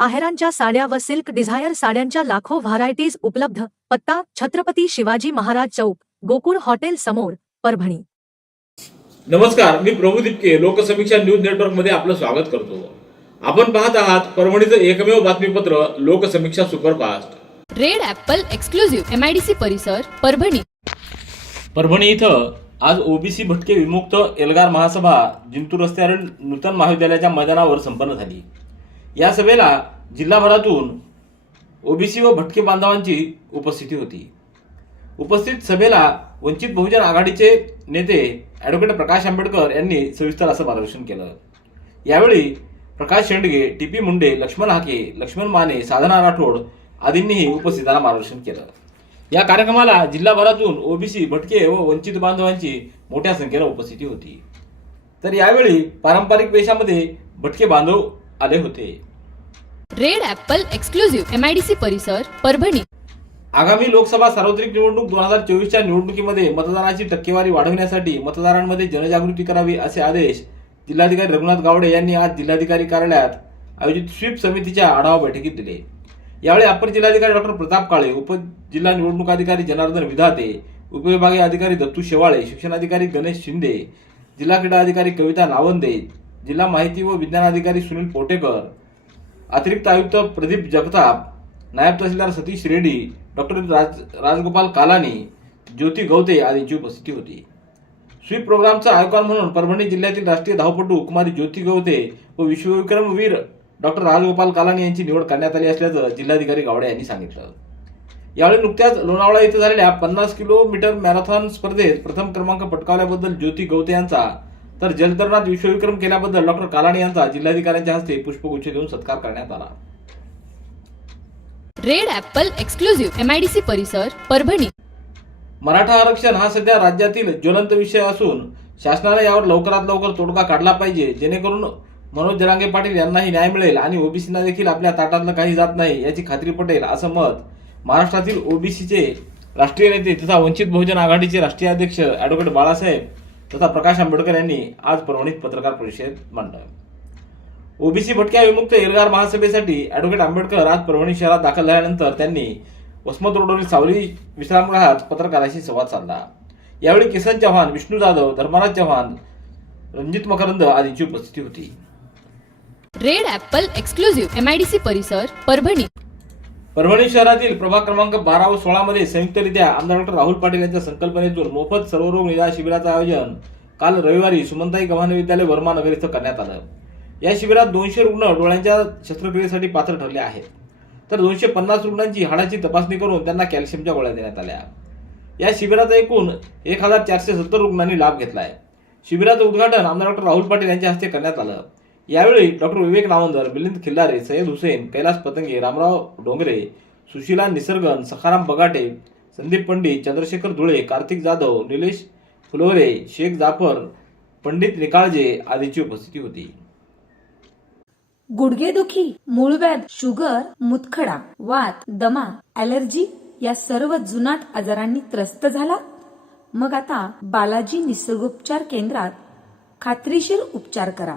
आहेरांच्या साड्या व silk Dzire साड्यांच्या लाखो व्हरायटीज उपलब्ध. पत्ता छत्रपती शिवाजी महाराज चौक गोकुळ हॉटेल समोर परभणी. नमस्कार मी प्रभू दिपके लोकसमीक्षा न्यूज नेटवर्कमध्ये आपलं स्वागत करतो. आपण पाहत आहात परभणीचं एकमेव बातमीपत्र Loksamiksha superfast. Red apple exclusive MIDC परिसर परभणी. परभणी इथं आज ओबीसी भटके विमुक्त एल्गार महासभा जिंतूर रस्त्यावरील नूतन महाविद्यालयाच्या मैदानावर संपन्न झाली. या सभेला जिल्हाभरातून ओबीसी व भटके बांधवांची उपस्थिती होती. उपस्थित सभेला वंचित बहुजन आघाडीचे नेते ॲडव्होकेट प्रकाश आंबेडकर यांनी सविस्तर असं मार्गदर्शन केलं. यावेळी प्रकाश शेंडगे टी पी मुंडे लक्ष्मण हाके लक्ष्मण माने साधना राठोड आदींनीही उपस्थितांना मार्गदर्शन केलं. या कार्यक्रमाला जिल्हाभरातून ओबीसी भटके व वंचित बांधवांची मोठ्या संख्येनं उपस्थिती होती. तर यावेळी पारंपरिक वेशामध्ये भटके बांधव आले होते. रेड ऍपल एक्सक्लुझिव्ह एमआयडीसी परिसर परभणी. आगामी लोकसभा सार्वत्रिक निवडणूक दोन हजार चोवीसच्या निवडणुकीमध्ये मतदानाची टक्केवारी वाढविण्यासाठी मतदारांमध्ये जनजागृती करावी असे आदेश जिल्हाधिकारी रघुनाथ गावडे यांनी आज जिल्हाधिकारी कार्यालयात आयोजित स्वीप समितीच्या आढावा बैठकीत दिले. यावेळी अपर जिल्हाधिकारी डॉक्टर प्रताप काळे उपजिल्हा निवडणूक अधिकारी जनार्दन विधाते उपविभागीय अधिकारी दत्तू शेवाळे शिक्षणाधिकारी गणेश शिंदे जिल्हा क्रीडा अधिकारी कविता नावंदे जिल्हा माहिती व विज्ञान अधिकारी सुनील पोटेकर अतिरिक्त आयुक्त प्रदीप जगताप नायब तहसीलदार सतीश रेड्डी डॉक्टर राज राजगोपाल कालानी ज्योती गवते आदींची उपस्थिती होती. स्वीप प्रोग्रामचा आयोजन म्हणून परभणी जिल्ह्यातील राष्ट्रीय धावपटू कुमारी ज्योती गवते व विश्वविक्रमवीर डॉक्टर राजगोपाल कालानी यांची निवड करण्यात आली असल्याचं जिल्हाधिकारी गावडे यांनी सांगितलं. यावेळी नुकत्याच लोणावळा इथं झालेल्या पन्नास किलोमीटर मॅरेथॉन स्पर्धेत प्रथम क्रमांक पटकावल्याबद्दल ज्योती गवते यांचा तर जलतरणात विश्वविक्रम केल्याबद्दल डॉक्टर कालानी यांचा जिल्हाधिकाऱ्यांच्या हस्ते पुष्पगुच्छ देऊन सत्कार करण्यात आला. रेड ॲपल एक्सक्लुझिव्ह एमआयडीसी परिसर परभणी. मराठा आरक्षण हा सध्या राज्यातील ज्वलंत विषय असून शासनाने यावर लवकरात लवकर तोडगा काढला पाहिजे जेणेकरून मनोज जरांगे पाटील यांनाही न्याय मिळेल आणि ओबीसींना देखील आपल्या ताटातलं काही जात नाही याची खात्री पटेल असं मत महाराष्ट्रातील ओबीसीचे राष्ट्रीय नेते तथा वंचित बहुजन आघाडीचे राष्ट्रीय अध्यक्ष ॲडव्होकेट बाळासाहेब तथा प्रकाश आंबेडकर यांनी आज परभणीत पत्रकार परिषदेत मांडलं. ओबीसी भटक्या विमुक्त एल्गार महासभेसाठी ॲडव्होकेट आंबेडकर आज परभणी शहरात दाखल झाल्यानंतर त्यांनी वसमत रोडवरील सावली विश्रामगृहात पत्रकारांशी संवाद साधला. यावेळी किसन चव्हाण विष्णू जाधव धर्मराज चव्हाण रणजित मकरंद आदींची उपस्थिती होती. रेड ऍपल एक्सक्लुझिव्ह एमआयडीसी परिसर परभणी. परभणी शहरातील प्रभाग क्रमांक बारा व सोळा मध्ये संयुक्तरित्या आमदार डॉक्टर राहुल पाटील यांच्या संकल्पनेतून मोफत सर्वरोग निदान शिबिराचं आयोजन काल रविवारी सुमंताई गव्हाण विद्यालय वर्मा नगर इथं करण्यात आलं. या शिबिरात दोनशे रुग्ण डोळ्यांच्या शस्त्रक्रियेसाठी पात्र ठरले आहेत. तर दोनशे पन्नास रुग्णांची हाडाची तपासणी करून त्यांना कॅल्शियमच्या गोळ्या देण्यात आल्या. या शिबिराचा एकूण एक हजार चारशे सत्तर रुग्णांनी लाभ घेतला आहे शिबिराचं उद्घाटन आमदार डॉक्टर राहुल पाटील यांच्या हस्ते करण्यात आलं. यावेळी डॉक्टर विवेक नावंदर मिलिंद खिल्लारे सय्यद हुसेन कैलास पतंगे रामराव डोंगरे सुशीला निसर्गन सखाराम बगाटे संदीप पंडित चंद्रशेखर धुळे कार्तिक जाधव निलेश फुलवरे शेख जाफर पंडित निकाळजे आदींची उपस्थिती होती. गुडघेदुखी मूळव्याध शुगर मुतखडा वात दमा ॲलर्जी या सर्व जुनाट आजारांनी त्रस्त झाला. मग आता बालाजी निसर्गोपचार केंद्रात खात्रीशीर उपचार करा.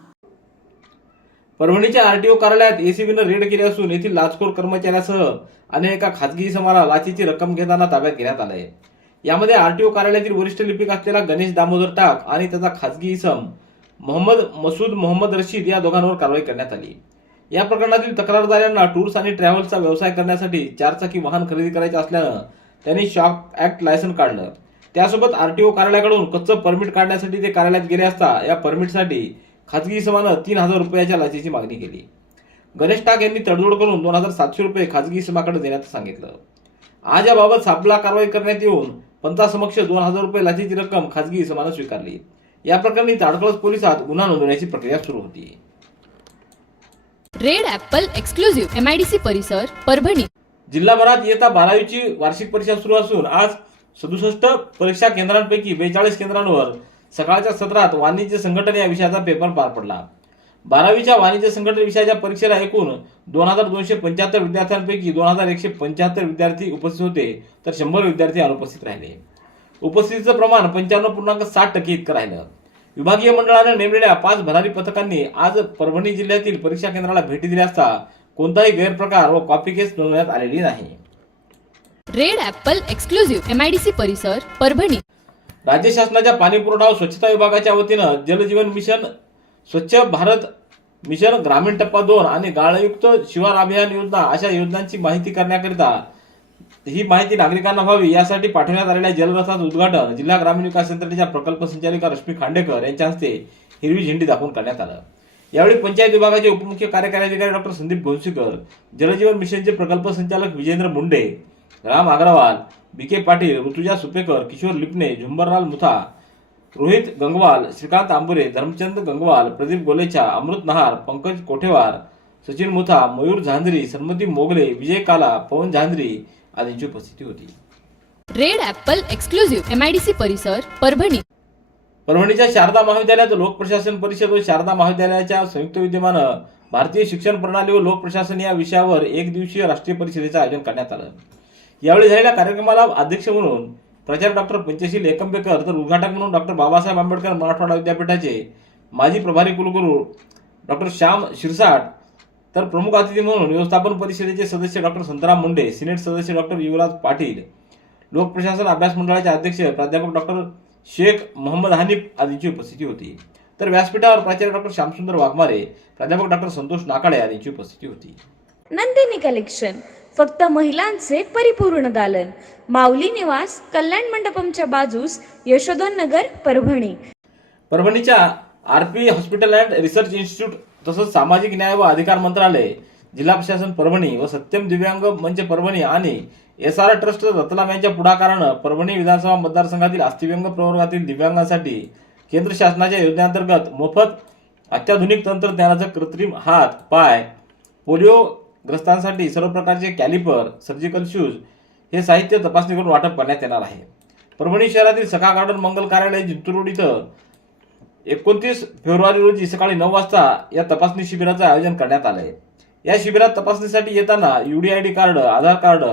परभणीच्या आरटीओ कार्यालयात एसीबीनं रेड केली असून येथील लाचखोर कर्मचाऱ्यासह अन्य एका खासगी इसमाला लाचेची रक्कम घेताना ताब्यात घेण्यात आलंय. यामध्ये आरटीओ कार्यालयातील वरिष्ठ लिपिक असलेला गणेश दामोदर टाक आणि त्याचा खाजगी इसम मोहम्मद मसूद मोहम्मद रशीद या दोघांवर कारवाई करण्यात आली. या प्रकरणातील तक्रारदारांना टूर्स आणि ट्रॅव्हल्सचा व्यवसाय करण्यासाठी चारचाकी वाहन खरेदी करायचे असल्यानं त्यांनी शॉक ऍक्ट लायसन काढलं. त्यासोबत आरटीओ कार्यालयाकडून कच्चं परमिट काढण्यासाठी ते कार्यालयात गेले असता या परमिटसाठी खाजगी इसमानं तीन हजार रुपयाच्या लाचेची मागणी केली. गणेश टाक यांनी तडजोड करून दोन हजार सातशे रुपये खाजगी इसमाकडे देण्याचं सांगितलं. आज याबाबत सापळा कारवाई करण्यात येऊन पंचासमक्ष दोन हजार रुपये लाचेची रक्कम खाजगी इसमानं स्वीकारली. या प्रकरणी ताडकळस पोलिसात गुन्हा नोंदवण्याची प्रक्रिया सुरू होती. रेड ॲपल एक्सक्लुझिव्ह एमआयडीसी परिसर परभणी. जिल्हाभरात इयत्ता बारावीची वार्षिक परीक्षा सुरू असून आज सदुसष्ट परीक्षा केंद्रांपैकी बेचाळीस केंद्रांवर सकाळच्या सत्रात वाणिज्य संघटन या विषयाचा पेपर पार पडला. बारावीच्या वाणिज्य संघटन विषयाच्या परीक्षेला एकूण दोन हजार दोनशे पंच्याहत्तर विद्यार्थ्यांपैकी दोन हजार एकशे पंच्याहत्तर विद्यार्थी उपस्थित होते तर शंभर विद्यार्थी अनुपस्थित राहिले. उपस्थितीचं प्रमाण पंच्याण्णव पूर्णांक साठ टक्के इतकं राहिलं. विभागीय मंडळानं नेमलेल्या पाच भरारी पथकांनी आज परभणी जिल्ह्यातील परीक्षा केंद्राला भेटी दिली असता कोणताही गैरप्रकार व कॉपी केस नोंदवण्यात आलेली नाही. रेड एक्सक्लुझिव्ह एमआयडीसी परिसर परभणी. राज्य शासनाच्या पाणी पुरवठा व स्वच्छता विभागाच्या वतीनं जलजीवन मिशन स्वच्छ भारत मिशन ग्रामीण टप्पा दोन आणि गाळयुक्त शिवार अभियान योजना अशा योजनांची माहिती करण्याकरिता ही माहिती नागरिकांना व्हावी. यासाठी पाठवण्यात आलेल्या जलरथाचं उद्घाटन जिल्हा ग्रामीण विकास यंत्रणेच्या प्रकल्प संचालिका रश्मी खांडेकर यांच्या हस्ते हिरवी झेंडी दाखवून करण्यात आलं. यावेळी पंचायत विभागाचे उपमुख्य कार्यकारी अधिकारी डॉक्टर संदीप घोंशीकर जलजीवन मिशनचे प्रकल्प संचालक विजेंद्र मुंडे राम अग्रवाल बी के पाटील ऋतुजा सुपेकर किशोर लिपणे झुंबरलाल मुथा रोहित गंगवाल श्रीकांत आंबुरे धर्मचंद गंगवाल प्रदीप गोलेचा अमृत नहार पंकज कोठेवार सचिन मुथा मयूर झांजरी सन्मती मोगले विजय काला पवन झांजरी आदींची उपस्थिती होती. रेड ॲपल एक्सक्लुझिव्ह एमआयडीसी परिसर परभणी. परभणीच्या शारदा महाविद्यालयात लोकप्रशासन परिषद व शारदा महाविद्यालयाच्या संयुक्त विद्यमानं भारतीय शिक्षण प्रणाली व लोकप्रशासन या विषयावर एक दिवसीय राष्ट्रीय परिषदेचं आयोजन करण्यात आलं. यावेळी झालेल्या कार्यक्रमाला अध्यक्ष म्हणून प्राचार्य डॉक्टर पंचशील एकंबेकर तर उद्घाटक म्हणून डॉक्टर बाबासाहेब आंबेडकर मराठवाडा विद्यापीठाचे माजी प्रभारी कुलगुरू डॉक्टर श्याम शिरसाट तर प्रमुख अतिथी म्हणून व्यवस्थापन परिषदेचे सदस्य डॉक्टर संतराम मुंडे सिनेट सदस्य डॉक्टर युवराज पाटील लोकप्रशासन अभ्यास मंडळाचे अध्यक्ष प्राध्यापक डॉक्टर शेख मोहम्मद हानिफ आदींची उपस्थिती होती. तर व्यासपीठावर प्राचार्य डॉक्टर श्यामसुंदर वाघमारे प्राध्यापक डॉक्टर संतोष नाकाळे आदींची उपस्थिती होती. नंदिनी कलेक्शन. फक्त महिलांचे परिपूर्ण दालन. माऊली निवास कल्याण मंडपमच्या बाजूस यशोधन नगर परभणी. परभणीच्या R P hospital and research institute तसंच सामाजिक न्याय व अधिकार मंत्रालय जिल्हा प्रशासन परभणी व सत्यम दिव्यांग मंच परभणी आणि एस आर ट्रस्ट रतलाम यांच्या पुढाकारानं परभणी विधानसभा मतदारसंघातील अस्थिव्यंग प्रवर्गातील दिव्यांगांसाठी केंद्र शासनाच्या योजनेअंतर्गत मोफत अत्याधुनिक तंत्रज्ञानाचं कृत्रिम हात पाय पोलिओ ग्रस्तांसाठी सर्व प्रकारचे कॅलिपर सर्जिकल शूज हे साहित्य तपासणी करून वाटप करण्यात येणार आहे. परभणी शहरातील सखा गार्डन मंगल कार्यालय जिंतूर रोड इथं एकोणतीस फेब्रुवारी रोजी सकाळी नऊ वाजता या तपासणी शिबिराचं आयोजन करण्यात आलंय. या शिबिरात तपासणीसाठी येताना डी कार्ड आधार कार्ड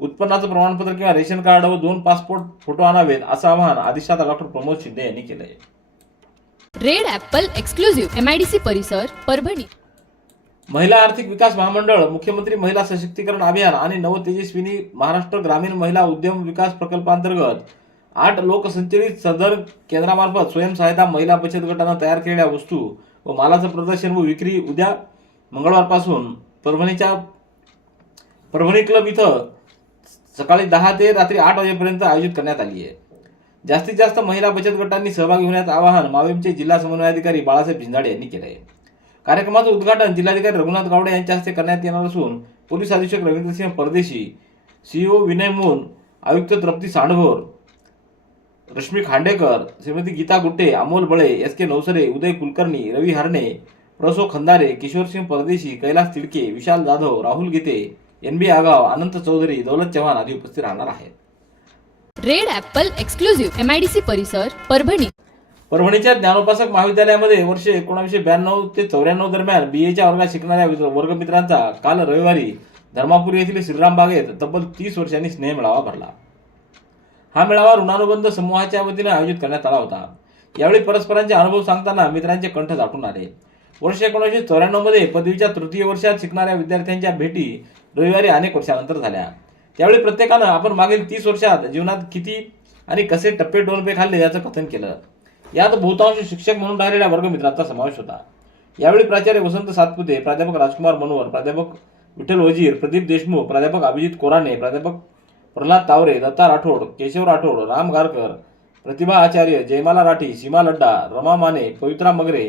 उत्पन्नाचं प्रमाणपत्र किंवा रेशन कार्ड व दोन पासपोर्ट फोटो आणावेत असं आवाहन अधिष्ठाता डॉक्टर प्रमोद शिंदे यांनी केलंय. रेड ऍपल एक्सक्लुझिव्ह एमआयडीसी परिसर परभणी. महिला आर्थिक विकास महामंडळ मुख्यमंत्री महिला सशक्तीकरण अभियान आणि नव तेजस्विनी महाराष्ट्र ग्रामीण महिला उद्यम विकास प्रकल्पांतर्गत आठ लोकसंचलित सदर केंद्रामार्फत स्वयंसहायता महिला बचत गटानं तयार केलेल्या वस्तू व मालाचं प्रदर्शन व विक्री उद्या मंगळवारपासून परभणीच्या परभणी क्लब इथं सकाळी दहा ते रात्री आठ वाजेपर्यंत आयोजित करण्यात आली आहे. जास्तीत जास्त महिला बचत गटांनी सहभागी होण्याचं आवाहन मावेमचे जिल्हा समन्वयाधिकारी बाळासाहेब झिंदाडे यांनी केलं आहे कार्यक्रमाचं उद्घाटन जिल्हाधिकारी रघुनाथ गावडे यांच्या हस्ते करण्यात येणार असून पोलीस अधीक्षक रवींद्रसिंह परदेशी सीईओ विनय मून आयुक्त तृप्ती सांडभोर रश्मी खांडेकर श्रीमती गीता गुट्टे अमोल बळे एस के नवसरे उदय कुलकर्णी रवी हरणे प्रसो खंदारे किशोरसिंह परदेशी कैलास तिडके विशाल जाधव राहुल गीते एन बी आगाव अनंत चौधरी दौलत चव्हाण आदी उपस्थित राहणार आहेत. रेड ऍपल एक्सक्लुझिव्ह एमआयडीसी परिसर परभणी. परभणीच्या ज्ञानोपासक महाविद्यालयामध्ये वर्ष एकोणीसशे ब्याण्णव ते चौऱ्याण्णव दरम्यान बीएच्या वर्गात शिकणाऱ्या वर्गमित्रांचा काल रविवारी धर्मापूर येथील श्रीराम बागेत तब्बल तीस वर्षांनी स्नेह मेळावा भरला. हा मेळावा ऋणानुबंध समूहाच्या वतीने आयोजित करण्यात आला होता. यावेळी परस्परांचे अनुभव सांगताना मित्रांचे कंठ दाटून आले. वर्ष एकोणीसशे चौऱ्याण्णवमध्ये पदवीच्या तृतीय वर्षात शिकणाऱ्या विद्यार्थ्यांच्या भेटी रविवारी अनेक वर्षानंतर झाल्या. त्यावेळी प्रत्येकानं आपण मागील तीस वर्षात जीवनात किती आणि कसे टप्पे डोलपे खाल्ले याचं कथन केलं. यात बहुतांश शिक्षक म्हणून राहिलेल्या वर्गमित्रांचा समावेश होता. यावेळी प्राचार्य वसंत सातपुते प्राध्यापक राजकुमार मनोहर प्राध्यापक विठ्ठल वजीर प्रदीप देशमुख प्राध्यापक अभिजित कोराणे प्राध्यापक प्रल्हाद तावरे दत्ता राठोड केशव राठोड राम गारकर प्रतिभा आचार्य जयमाला राठी सीमा लड्डा रमा माने पवित्रा मगरे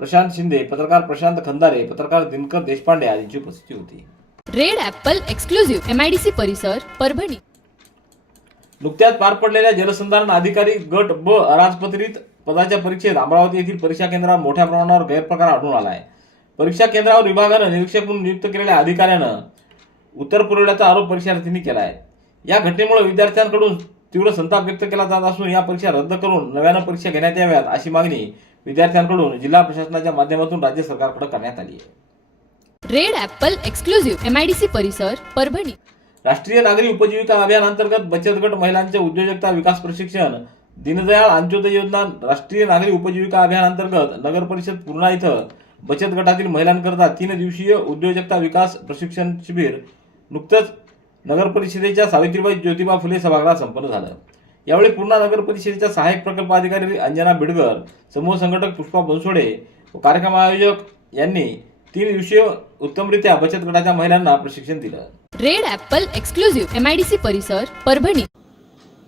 प्रशांत शिंदे पत्रकार प्रशांत खंदारे पत्रकार दिनकर देशपांडे आदींची उपस्थिती होती. रेड ॲपल एक्सक्लुझिव्ह एमआयडीसी परिसर परभणी. नुकत्याच पार पडलेल्या जलसंधारण अधिकारी गट ब अराजपत्रित पदाच्या परीक्षेत अमरावती येथील परीक्षा केंद्रावर मोठ्या प्रमाणावर गैरप्रकार आढळून आला आहे परीक्षा केंद्रावर विभागानं निरीक्षक म्हणून नियुक्त केलेल्या अधिकाऱ्यानं उत्तर पुरवल्याचा आरोप परीक्षार्थींनी केला आहे या घटनेमुळे विद्यार्थ्यांकडून तीव्र संताप व्यक्त केला जात असून या परीक्षा रद्द करून नव्यानं परीक्षा घेण्यात याव्यात अशी मागणी विद्यार्थ्यांकडून जिल्हा प्रशासनाच्या माध्यमातून राज्य सरकारकडे करण्यात आली आहे. रेड ॲपल एक्सक्लुझिव्ह एमआयडीसी परिसर परभणी. राष्ट्रीय नागरी उपजीविका अभियान अंतर्गत बचत गट महिलांचे उद्योजकता विकास प्रशिक्षण दीनदयाळ अंत्योदय योजना राष्ट्रीय नागरी उपजीविका अभियानांतर्गत नगर परिषद पूर्णा इथं बचत गटातील महिलांकरता तीन दिवसीय उद्योजकता विकास प्रशिक्षण शिबिर नुकतंच नगर परिषदेच्या सावित्रीबाई ज्योतिबा फुले सभागृहात संपन्न झालं. यावेळी पूर्णा नगर परिषदेच्या सहाय्यक प्रकल्प अधिकारी अंजना बिडकर समूह संघटक पुष्पा बनसोडे व कार्यक्रम आयोजक यांनी तीन दिवसीय उत्तमरित्या बचत गटाच्या महिलांना प्रशिक्षण दिलं. रेड ऍपल एक्सक्लुझिव्ह एमआयडीसी परिसर परभणी.